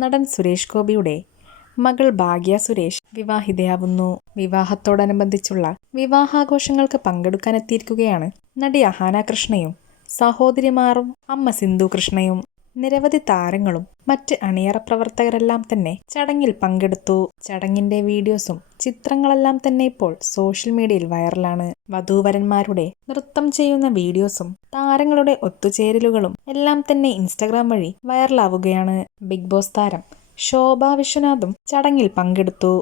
നടൻ സുരേഷ് ഗോപിയുടെ മകൾ ഭാഗ്യ സുരേഷ് വിവാഹിതയാവുന്നു. വിവാഹത്തോടനുബന്ധിച്ചുള്ള വിവാഹാഘോഷങ്ങൾക്ക് പങ്കെടുക്കാനെത്തിയിരിക്കുകയാണ് നടി അഹാന കൃഷ്ണയും സഹോദരിമാറും അമ്മ സിന്ധു കൃഷ്ണയും. നിരവധി താരങ്ങളും മറ്റ് അണിയറ പ്രവർത്തകരെല്ലാം തന്നെ ചടങ്ങിൽ പങ്കെടുത്തു. ചടങ്ങിന്റെ വീഡിയോസും ചിത്രങ്ങളെല്ലാം തന്നെ ഇപ്പോൾ സോഷ്യൽ മീഡിയയിൽ വൈറലാണ്. വധൂവരന്മാരുടെ നൃത്തം ചെയ്യുന്ന വീഡിയോസും താരങ്ങളുടെ ഒത്തുചേരലുകളും എല്ലാം തന്നെ ഇൻസ്റ്റാഗ്രാം വഴി വൈറലാവുകയാണ്. ബിഗ് ബോസ് താരം ശോഭ വിശ്വനാഥും ചടങ്ങിൽ പങ്കെടുത്തു.